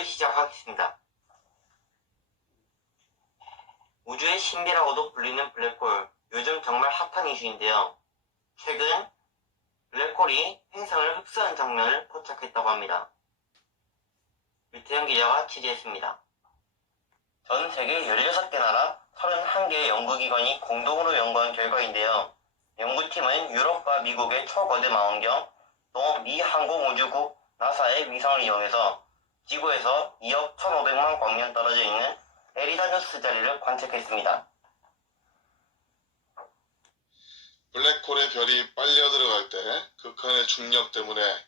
영어뉴스 시작하겠습니다. 우주의 신비라고도 불리는 블랙홀, 요즘 정말 핫한 이슈인데요. 최근 블랙홀이 행성을 흡수한 장면을 포착했다고 합니다. 유태현 기자가 취재했습니다. 전 세계 16개 나라 31개의 연구기관이 공동으로 연구한 결과인데요. 연구팀은 유럽과 미국의 초거대 망원경, 또 미 항공우주국 나사의 위성을 이용해서 지구에서 2억 1,500만 광년 떨어져 있는 에리다뉴스 자리를 관측했습니다. 블랙홀의 별이 빨려 들어갈 때 극한의 중력 때문에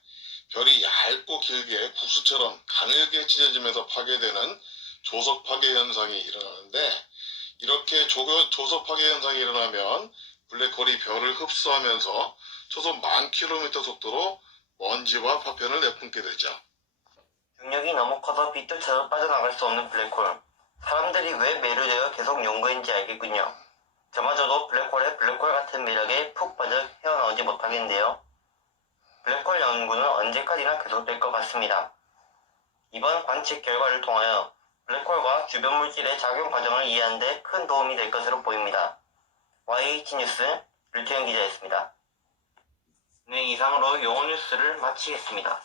별이 얇고 길게 국수처럼 가늘게 찢어지면서 파괴되는 조석 파괴 현상이 일어나는데 이렇게 조, 조석 파괴 현상이 일어나면 블랙홀이 별을 흡수하면서 초속 만 킬로미터 속도로 먼지와 파편을 내뿜게 되죠. 중력이 너무 커서 빛조차도 빠져나갈 수 없는 블랙홀. 사람들이 왜 매료되어 계속 연구했는지 알겠군요. 저마저도 블랙홀의 블랙홀 같은 매력에 푹 빠져 헤어나오지 못하겠는데요. 블랙홀 연구는 언제까지나 계속될 것 같습니다. 이번 관측 결과를 통하여 블랙홀과 주변 물질의 작용 과정을 이해하는 데 큰 도움이 될 것으로 보입니다. YH 뉴스 류태현 기자였습니다. 네, 이상으로 용어 뉴스를 마치겠습니다.